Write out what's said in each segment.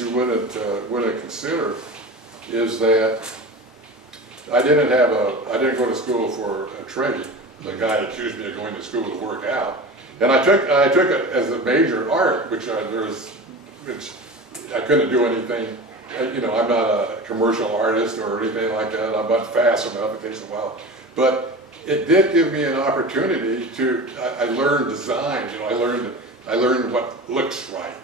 that you wouldn't consider is that I didn't go to school for a trade. The guy accused me of going to school to work out, and I took it as a major art, which I couldn't do anything. You know, I'm not a commercial artist or anything like that. I'm not fast enough. It takes a while, but it did give me an opportunity to. I learned design. You know, I learned what looks right,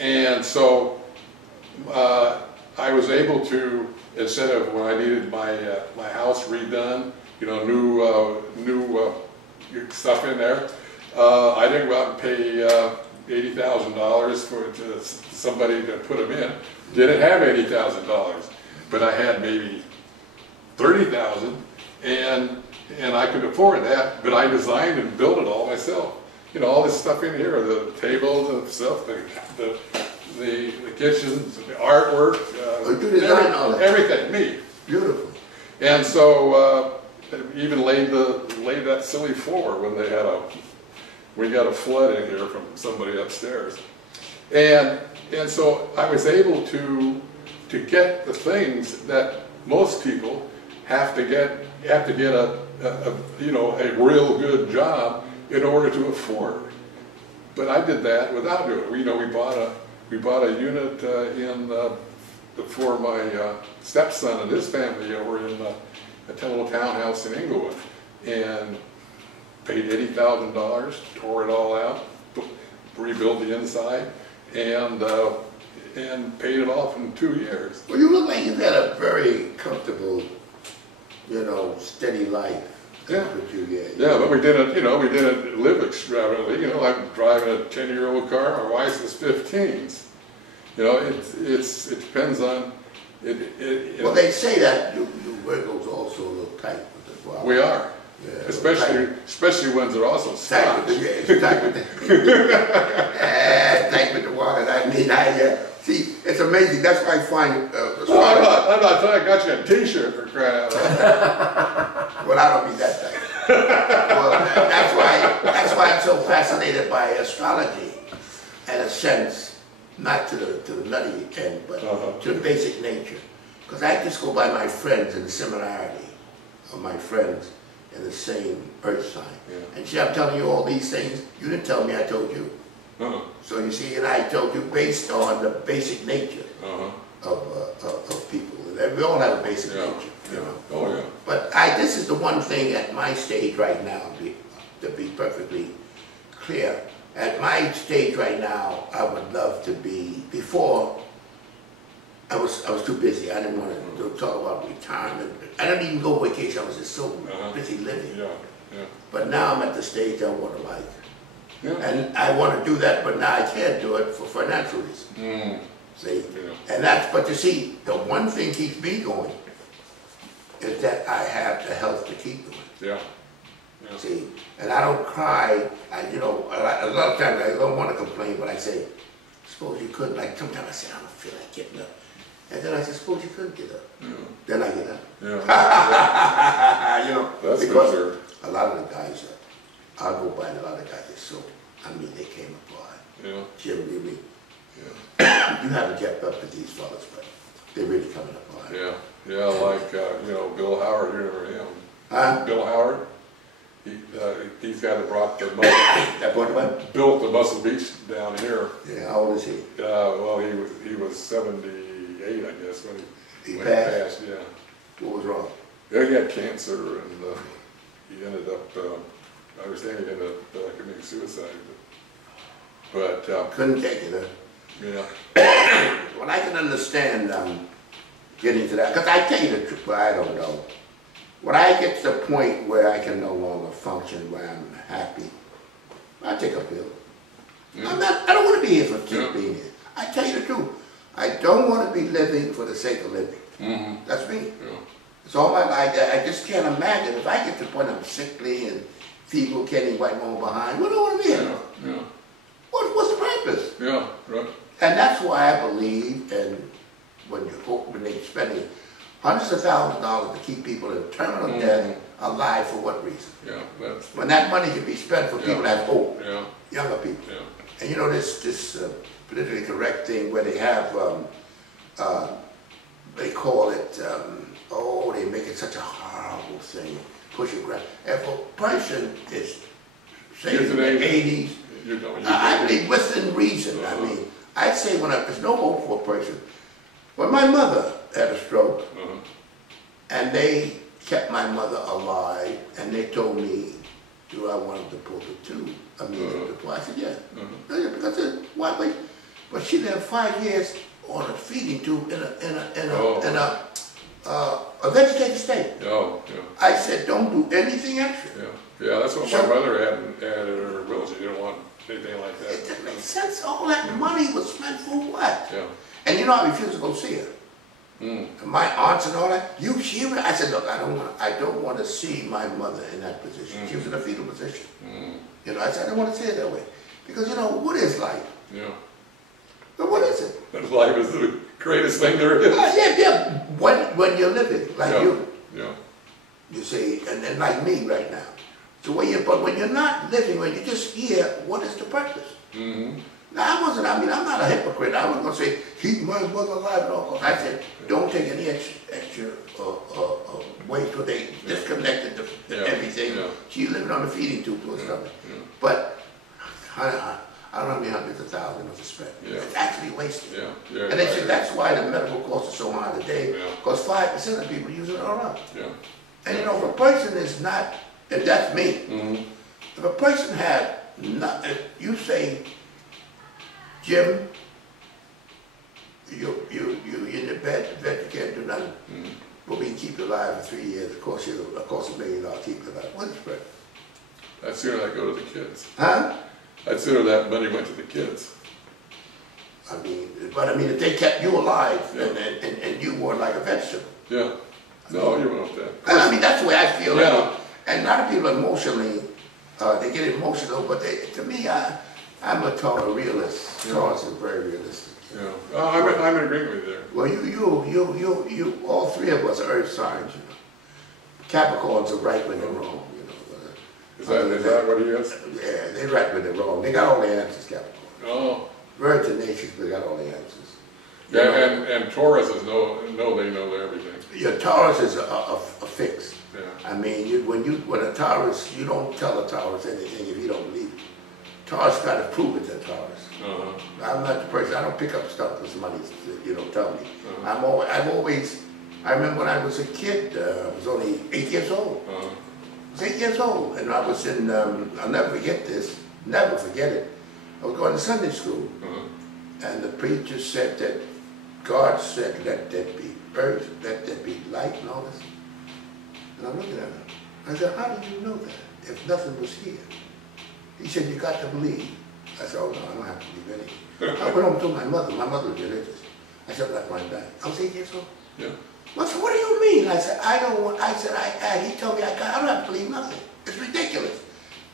and so I was able to, instead of when I needed my house redone, you know, new stuff in there, I didn't go out and pay $80,000 for somebody to put them in. Didn't have $80,000, but I had maybe $30,000, and I could afford that. But I designed and built it all myself. You know, all this stuff in here, the tables and stuff, the kitchens, the artwork, you designed all that? Everything, me. Beautiful. And so even laid that silly floor when we got a flood in here from somebody upstairs, and so I was able to get the things that most people have to get a you know, a real good job in order to afford. But I did that without doing it. You know, we bought a unit for my stepson and his family over in a little townhouse in Inglewood, and paid $80,000, tore it all out, rebuilt the inside, and paid it off in 2 years. Well, you look like you've had a very comfortable, you know, steady life. Yeah. Yeah, but we didn't live extravagantly. You know, I'm driving a 10-year-old car. My wife is 15s. You know, it depends on it. Well, they say that your Virgo's also a little tight with the water. We are, yeah, especially ones that are also tight with the, tight with the water. I mean, see, it's amazing. That's why I find. I'm not telling. I got you a T-shirt for crying out loud. Well, I don't mean that tight. Well, that's why I'm so fascinated by astrology, in a sense, not to the nutty end, but to the basic nature. Because I just go by my friends and the similarity of my friends in the same earth sign. Yeah. And see, I'm telling you all these things. You didn't tell me, I told you. So you see, and I told you based on the basic nature of people. And we all have a basic nature, you know. Oh yeah. But this is the one thing at my stage right now, to be perfectly clear. At my stage right now, I would love to be. Before, I was too busy. I didn't want to talk about retirement. I didn't even go on vacation. I was just so busy living. Yeah. But now I'm at the stage I want to like. Yeah. And I want to do that, but now I can't do it for financial reasons. See? Yeah. And but you see, the one thing keeps me going is that I have the health to keep going. Yeah. See? And I don't cry. You know, a lot of times I don't want to complain, but I say, suppose you couldn't. Like sometimes I say, I don't feel like getting up. And then I say, suppose you couldn't get up. Yeah. Then I get up. Yeah. You know, that's because a lot of the guys I'll go by and a lot of guys are so, I mean, they came apart. Yeah. Jim, really. Yeah. You haven't kept up with these fellas, but they're really coming apart. Yeah. Yeah, like, you know, Bill Howard, you remember him? Huh? Bill Howard? He's got it brought the built the Muscle Beach down here. Yeah, how old is he? Well, he was 78, I guess, when he passed. Yeah. What was wrong? Yeah, he had cancer, and he ended up. I understand he ended up committing suicide. But couldn't take it, huh? Yeah. Well, I can understand getting to that, because I tell you the truth, but I don't know. When I get to the point where I can no longer function, where I'm happy, I take a pill. Yeah. I don't want to be here for keep being here. I tell you the truth. I don't want to be living for the sake of living. That's me. Yeah. It's all my life. I just can't imagine if I get to the point I'm sickly and feeble, can't even wipe my own behind. What do I want to be here? Yeah. What's the purpose? Yeah, right. And that's why I believe in when they're spending hundreds of thousands of dollars to keep people in terminal death alive for what reason? Yeah, when that money can be spent for people that have hope, younger people. Yeah. And you know, this politically correct thing where they have, they call it, oh, they make it such a horrible thing, pushing grab. If a person is, say, in the 80s, I believe within reason. I mean, I'd say there's no hope for a person. When my mother had a stroke, and they kept my mother alive, and they told me, do I want to pull the tube? I mean, I said, yeah. Because why wait? But she lived 5 years on a feeding tube in a vegetative state. I said, don't do anything extra. Yeah, that's what my mother had in her will. She didn't want anything like that. It didn't make sense. All that money was spent for what? Yeah. And you know, I refused to go see her. My aunts and all that, I said, look, I don't want to see my mother in that position. She was in a fetal position. You know, I said, I don't want to see her that way. Because, you know, what is life? Yeah. But what is it? Life is the greatest thing there is. Yeah. When you're living, like you. Yeah. You see, and like me right now. So but when you're not living, when you're just here, what is the purpose? Now, I'm not a hypocrite. I wasn't going to say, keep my mother alive and all. I said, don't take any extra waste where they disconnected everything. She's living on a feeding tube or something. But I don't know how many hundreds of thousands to spend. It's actually wasted. And they said that's why the medical costs are so high today, because 5% of people use it all up. And you know, if a person is not, and that's me, if a person had not, if you say, Jim, you're in the bed you can't do nothing, but we can keep you alive for 3 years, of course $1 million keep you alive. What's the spread? I'd sooner that go to the kids. Huh? I'd sooner that money went to the kids. I mean, if they kept you alive and you were like a vegetable. Yeah. No, you won't that. I mean, that's the way I feel. And a lot of people emotionally, they get emotional, but to me, I'm a total realist. Taurus is very realistic. I'm in agreement with you there. Well, you, all three of us are earth signs. You know. Capricorns are right when they're wrong. You know. Is that what he is? Yeah, they're right when they're wrong. They got all the answers, Capricorn. Very tenacious, but they got all the answers. And Tauruses know they know everything. Your Taurus is a fix. Yeah. I mean, when a Taurus, you don't tell a Taurus anything if you don't believe it. Taurus got to prove it to Taurus. I'm not the person, I don't pick up stuff that somebody's, tell me. I remember when I was a kid, I was only 8 years old. I was 8 years old, and I was in, I'll never forget this, never forget it. I was going to Sunday school, and the preacher said that God said, let there be earth, let there be light, and all this. And I'm looking at him. I said, how do you know that if nothing was here? He said, you got to believe. I said, oh no, I don't have to believe anything. I went home to my mother. My mother was religious. I said, let mine die. I was 8 years old. Yeah. I said, what do you mean? I said, I don't want, he told me I don't have to believe nothing. It's ridiculous.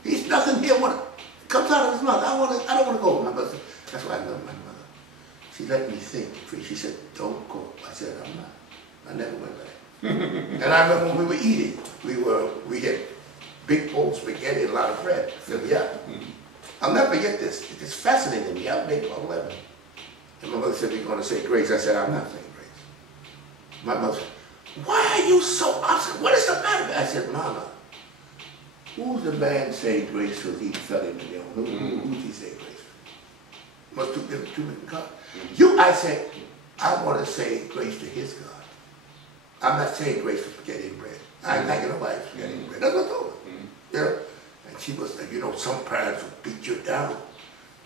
He's nothing here when it comes out of his mouth. I don't want to go. My mother said, that's why I love my mother. She let me think. She said, don't go. I said, I'm not. I never went back. And I remember when we were eating, we had big bowl of spaghetti and a lot of bread. Fill me up. I'll never forget this. It's fascinating me. I was maybe 11. And my mother said, you're going to say grace. I said, I'm not saying grace. My mother said, why are you so upset? What is the matter? I said, Mama, who's the man saying grace because he fell into the own? Who's he saying grace? Must two different God. I said, I want to say grace to his God. I'm not saying grace for spaghetti and bread. I ain't thanking nobody for spaghetti and bread. That's what I told her. You know? And she was like, some parents will beat you down.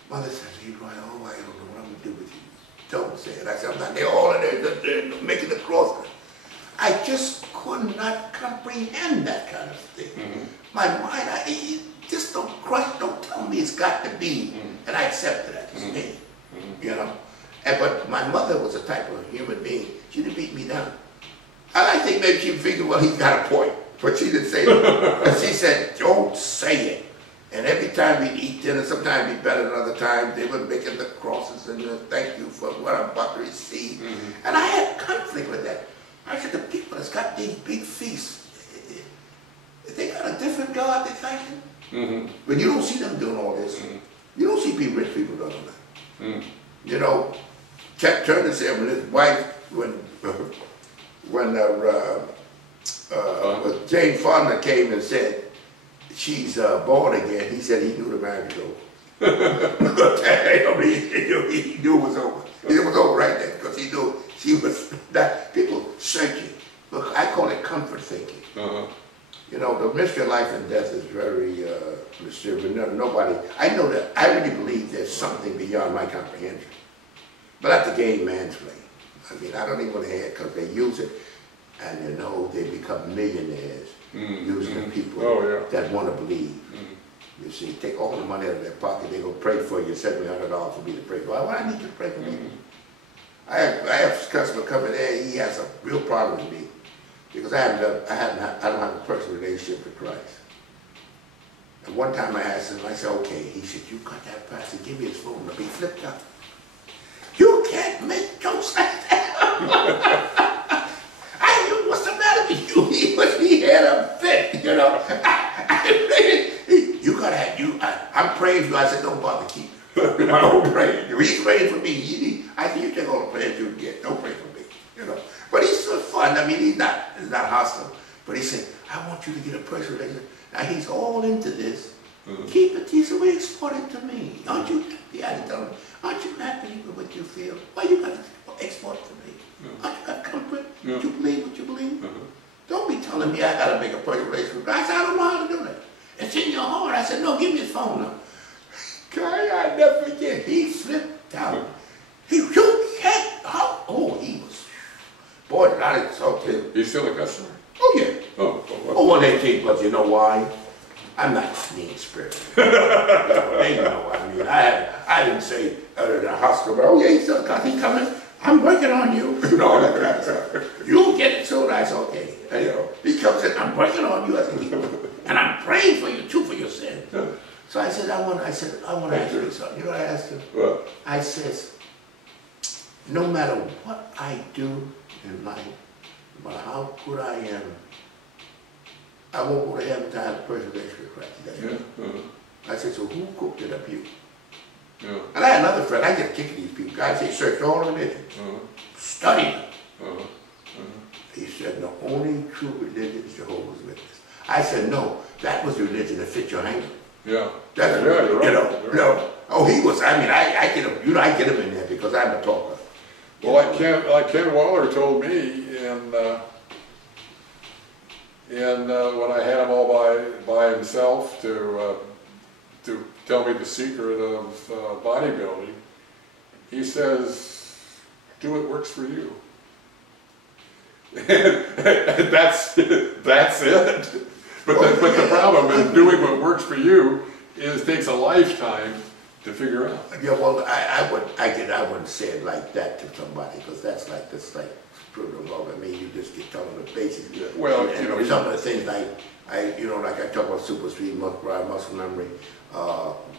Mother says, Leroy, I don't know what I'm going to do with you. Don't say it. I said, I'm not. They're all in there, they're making the cross. I just could not comprehend that kind of thing. My mind, just don't tell me it's got to be. And I accepted that. It's me. You know? But my mother was a type of human being. She didn't beat me down. I think maybe she figured, well, he's got a point. But she didn't say it. But she said, don't say it. And every time we'd eat dinner, sometimes it'd be better than other times, they were making the crosses and thank you for what I'm about to receive. And I had conflict with that. I said, the people that's got these big feasts, they got a different God they thanking. But you don't see them doing all this. You don't see rich people doing that. You know, Chuck Turner said when his wife, when Jane Fonda came and said she's born again, he said he knew the marriage was over. He knew it was over. It was over right there because he knew she was that people searching. Look, I call it comfort thinking. You know, the mystery of life and death is very mysterious. Nobody, I know that, I really believe there's something beyond my comprehension. But that's the game man's play. I mean, I don't even want to hear it because they use it and you know, they become millionaires using the people that want to believe. You see, take all the money out of their pocket, they go pray for you, $700 for me to pray for. Why I need you to pray for me? I have a customer coming there, he has a real problem with me because I don't have a personal relationship with Christ. And one time I asked him, I said, okay, he said, you got that pastor, give me his phone number. He flipped up. You can't make jokes like that. What's the matter with you? He had a fit, you know. You gotta have, I'm praying for you. I said, don't bother keep my own praying. He's praying for me. I said, you take all the prayers you can get. Don't pray for me, you know. But he's so fun. I mean, he's not hostile. But he said, I want you to get a personal relationship. Now he's all into this. Keep it. He said, well, export it to me. Aren't you happy? I tell him, aren't you happy with what you feel? Why you got to export it to me? Aren't you got comfort? You believe what you believe? Don't be telling me I got to make a personal relationship. I said, I don't know how to do that. It's in your heart. I said, no, give me his phone number. Guy, I never forget. He flipped out. You can't. Oh, he was. Boy, did I insult him. He's still a customer? Oh, yeah. Oh, well, they think, but you know why? I'm not mean-spirited. They know. I mean, I didn't say other than a hospital, oh, yeah, he's still a customer. He's coming. I'm working on you. You know, all that kind of stuff. You'll get it soon. I said, okay. And, you know, he comes in, I'm working on you. I said, and I'm praying for you, too, for your sin. So I said, I want to ask you something. You know what I asked him? What? I says, no matter what I do in life, no matter how good I am, I won't go to heaven until I have a personal relationship with Christ. I said, so who cooked it up? You? And I had another friend, I get kicked these people. Guys say, search all religions, study them. He said, the only true religion is Jehovah's Witness. I said, no, that was the religion that fit your anger. That's you're right. You know. Oh, he was. I mean, I get him. You know, I get him in there because I'm a talker. Well, like Ken Waller told me, and when I had him all by himself to tell me the secret of bodybuilding, he says, "Do what works for you." And that's it. But the problem is doing what works for you takes a lifetime to figure out. Yeah, well, I wouldn't say it like that to somebody because that's like spiritual law. I mean, you just get telling the basics. Yeah, well, and you know, some of the things like I talk about super speed, muscle memory,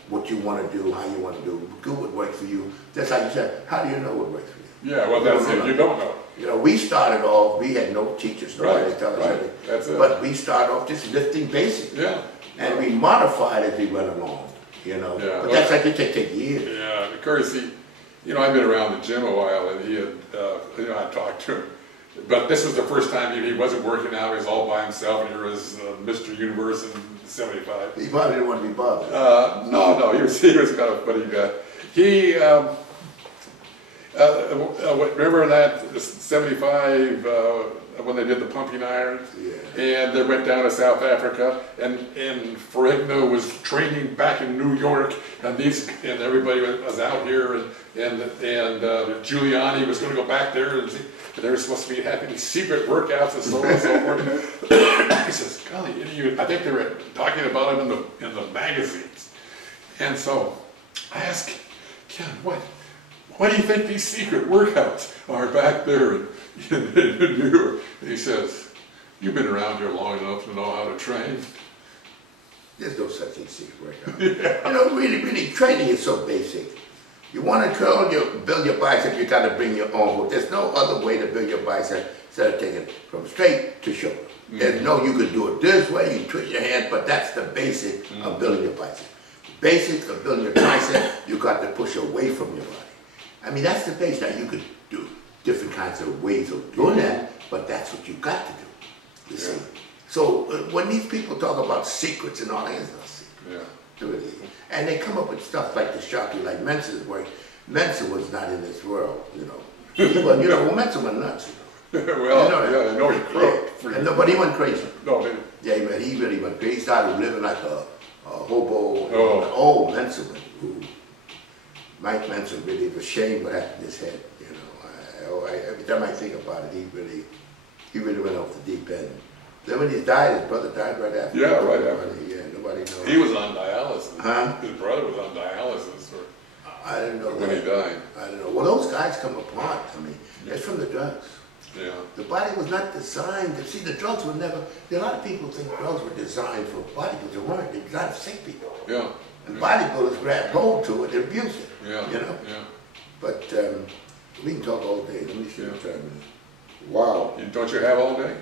what you want to do, how you want to do, do what works for you. Just like you said, how do you know what works for you? Yeah, well, that's it. You don't know. You know, we started off, we had no teachers, nobody tell us anything. That's it. But we started off just lifting basics. Yeah. And we modified as we went along, you know. Yeah, but that's like it take years. Yeah, of course, you know, I've been around the gym a while, and he had, you know, I talked to him. But this was the first time he wasn't working out, he was all by himself, and he was Mr. Universe in 75. He probably didn't want to be bothered. No, he was kind of a funny guy. He, remember that 75 when they did the pumping irons? Yeah. And they went down to South Africa, and Ferrigno was training back in New York, and everybody was out here, and Giuliani was going to go back there, and they were supposed to be having these secret workouts and so on and so forth. He says, "Golly, I think they were talking about it in the magazines." And so I asked Ken, what do you think these secret workouts are back there in New York? And he says, "You've been around here long enough to know how to train." There's no such thing as secret workout. Yeah. You know, really, training is so basic. You want to build your bicep, you got to bring your own hook. There's no other way to build your bicep instead of taking it from straight to shoulder. There's no, you could do it this way, you twist your hand, but that's the basic of building your bicep. Basics of building your tricep, you got to push away from your body. I mean, that's the base. Now, you could do different kinds of ways of doing that, but that's what you got to do, you see. So when these people talk about secrets and all that, it's not secret. Really. And they come up with stuff like to shock you, like Mensah's work. Mensah was not in this world, you know. He was, you know, well, Mensah went nuts, you know. Well, you know that. I know he croaked. Yeah. But he went crazy. No, he, yeah, he really went crazy. He started living like a hobo. Oh. Mensah went. Ooh. Mike Mensah really was ashamed what happened to his head, you know. Every time I think about it, he really went off the deep end. Then when he died, his brother died right after. Yeah, right after. Yeah, nobody knows. He was on dialysis. Huh? His brother was on dialysis I didn't know when that. he died. I don't know. Well, those guys come apart. I mean, it's from the drugs. Yeah. The body was not designed. See, the drugs were never. A lot of people think drugs were designed for bodybuilders. They weren't. They were designed for sick people. Yeah. And bodybuilders grab hold to it and abuse it. Yeah. You know. Yeah. But we can talk all day. Let me see what time it is. Wow. Don't you have all day?